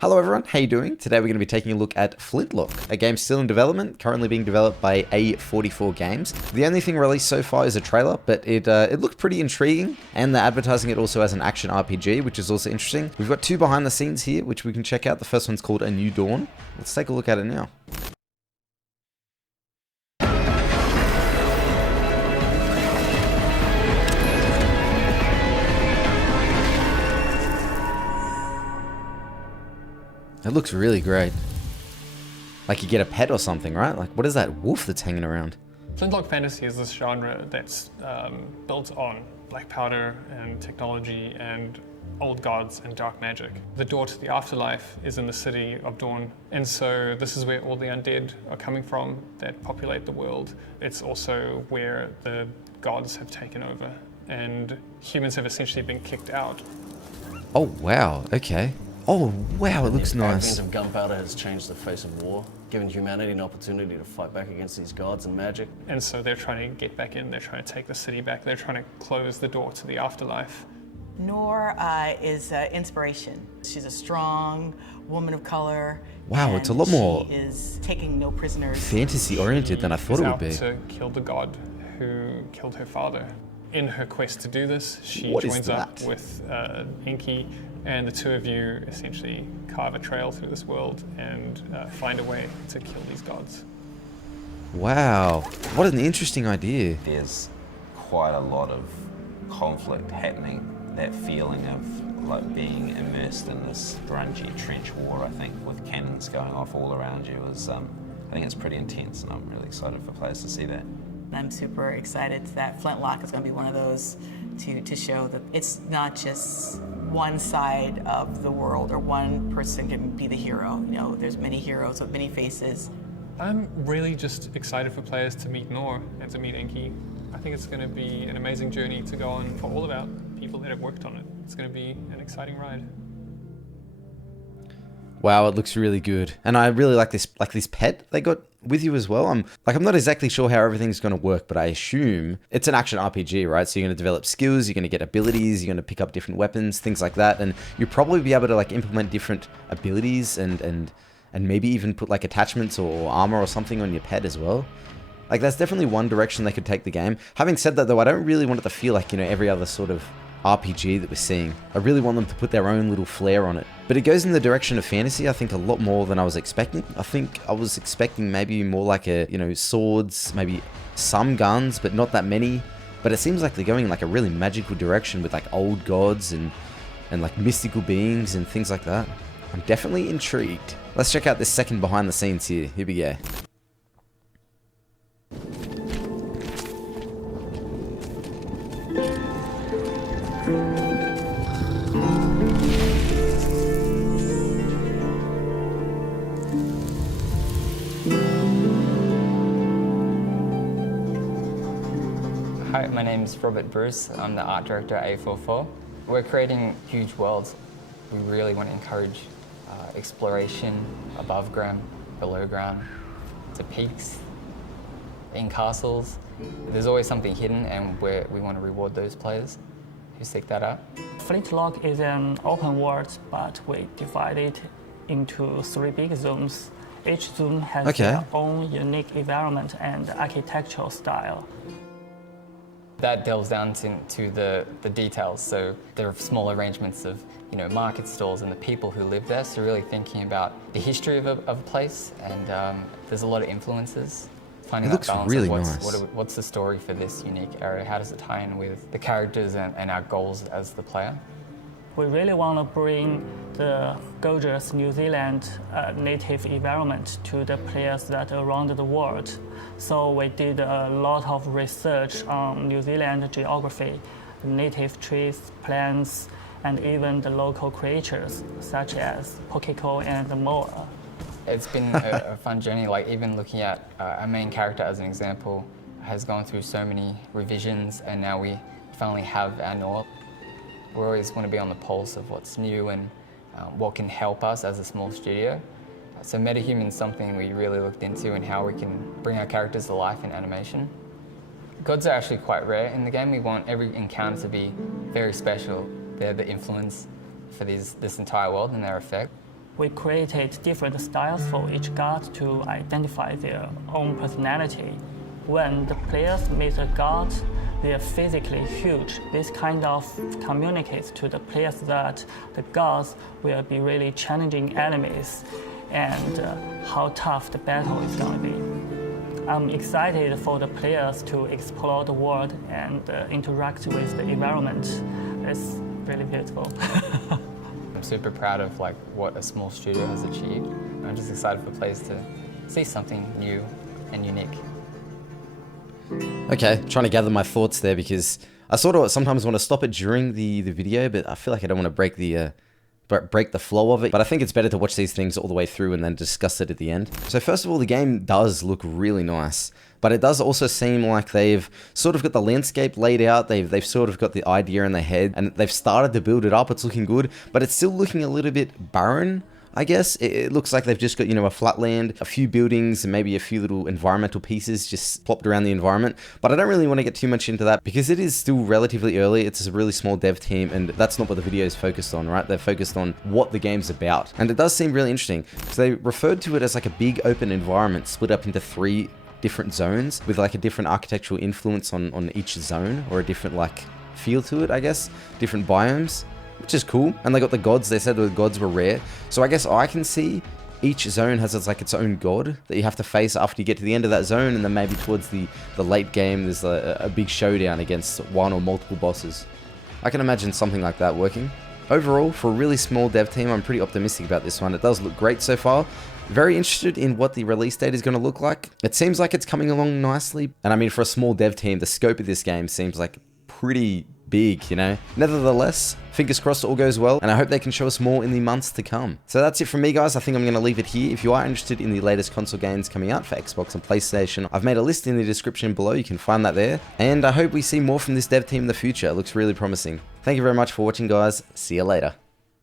Hello everyone, how you doing? Today we're going to be taking a look at Flintlock, a game still in development, currently being developed by A44 Games. The only thing released so far is a trailer, but it looked pretty intriguing, and they're advertising it also as an action RPG, which is also interesting. We've got two behind the scenes here, which we can check out. The first one's called A New Dawn. Let's take a look at it now. It looks really great. Like you get a pet or something, right? Like what is that wolf that's hanging around? Flintlock fantasy is this genre that's built on black powder and technology and old gods and dark magic. The door to the afterlife is in the city of Dawn, and so this is where all the undead are coming from that populate the world. It's also where the gods have taken over, and humans have essentially been kicked out. Oh wow, okay. Oh wow, it looks nice. The advent of gunpowder has changed the face of war, given humanity an opportunity to fight back against these gods and magic. And so they're trying to get back in, they're trying to take the city back, they're trying to close the door to the afterlife. Nor is inspiration. She's a strong woman of color. Wow, it's a lot more She is taking no prisoners. fantasy-oriented than I thought it would be. She's out to kill the god who killed her father. In her quest to do this, she What is joins up that? with Enki, and the two of you essentially carve a trail through this world and find a way to kill these gods. Wow, what an interesting idea. There's quite a lot of conflict happening. That feeling of like being immersed in this grungy trench war, I think, with cannons going off all around you is, I think it's pretty intense, and I'm really excited for players to see that. I'm super excited that Flintlock is going to be one of those to show that it's not just one side of the world or one person can be the hero. You know, there's many heroes with many faces. I'm really just excited for players to meet Nor and to meet Enki. I think it's going to be an amazing journey to go on for all of our people that have worked on it. It's going to be an exciting ride. Wow, it looks really good. And I really like this pet they got with you as well. I'm not exactly sure how everything's going to work, but I assume it's an action RPG, right? So you're going to develop skills, you're going to get abilities, you're going to pick up different weapons, things like that, and you'll probably be able to like implement different abilities and maybe even put like attachments or armor or something on your pet as well. Like that's definitely one direction they could take the game. Having said that though, I don't really want it to feel like, you know, every other sort of RPG that we're seeing. I really want them to put their own little flair on it. But it goes in the direction of fantasy, I think, a lot more than I was expecting. I think I was expecting maybe more like a, you know, swords, maybe some guns, but not that many. But it seems like they're going in like a really magical direction with like old gods and like mystical beings and things like that. I'm definitely intrigued. Let's check out this second behind the scenes here. Here we go. Hi, my name is Robert Bruce. I'm the art director at A44. We're creating huge worlds. We really want to encourage exploration above ground, below ground, to peaks, in castles. There's always something hidden, and we want to reward those players who seek that out. Flintlock is an open world, but we divide it into 3 big zones. Each zone has their own unique environment and architectural style. That delves down to the details. So there are small arrangements of, you know, market stalls and the people who live there. So really thinking about the history of a place, and there's a lot of influences. Finding that balance really of what's the story for this unique area? How does it tie in with the characters and our goals as the player? We really want to bring the gorgeous New Zealand native environment to the players that are around the world. So we did a lot of research on New Zealand geography, native trees, plants, and even the local creatures such as Pokeko and the moa. It's been a fun journey, like even looking at our main character as an example has gone through so many revisions, and now we finally have our Nor. We always want to be on the pulse of what's new and what can help us as a small studio. So MetaHuman is something we really looked into, and how we can bring our characters to life in animation. Gods are actually quite rare in the game. We want every encounter to be very special. They're the influence for this entire world and their effect. We created different styles for each god to identify their own personality. When the players meet a god, they are physically huge. This kind of communicates to the players that the gods will be really challenging enemies and how tough the battle is going to be. I'm excited for the players to explore the world and interact with the environment. It's really beautiful. I'm super proud of like what a small studio has achieved. I'm just excited for players to see something new and unique. Okay, trying to gather my thoughts there because I sort of sometimes want to stop it during the video, but I feel like I don't want to break the flow of it. But I think it's better to watch these things all the way through and then discuss it at the end. So first of all, the game does look really nice, but it does also seem like they've sort of got the landscape laid out. They've sort of got the idea in their head and they've started to build it up. It's looking good, but it's still looking a little bit barren. I guess it looks like they've just got, you know, a flat land, a few buildings, and maybe a few little environmental pieces just plopped around the environment. But I don't really want to get too much into that because it is still relatively early. It's a really small dev team, and that's not what the video is focused on, right? They're focused on what the game's about. And it does seem really interesting. So they referred to it as like a big open environment split up into 3 different zones with like a different architectural influence on each zone, or a different like feel to it, I guess, different biomes, which is cool. And they got the gods. They said the gods were rare, so I guess I can see each zone has its own god that you have to face after you get to the end of that zone, and then maybe towards the late game there's a big showdown against one or multiple bosses. I can imagine something like that working. Overall, for a really small dev team, I'm pretty optimistic about this one. It does look great so far. Very interested in what the release date is going to look like. It seems like it's coming along nicely, and I mean, for a small dev team, the scope of this game seems like pretty big, you know. Nevertheless, fingers crossed all goes well, and I hope they can show us more in the months to come. So that's it from me, guys. I think I'm going to leave it here. If you are interested in the latest console games coming out for Xbox and PlayStation, I've made a list in the description below. You can find that there, and I hope we see more from this dev team in the future. It looks really promising. Thank you very much for watching, guys. See you later.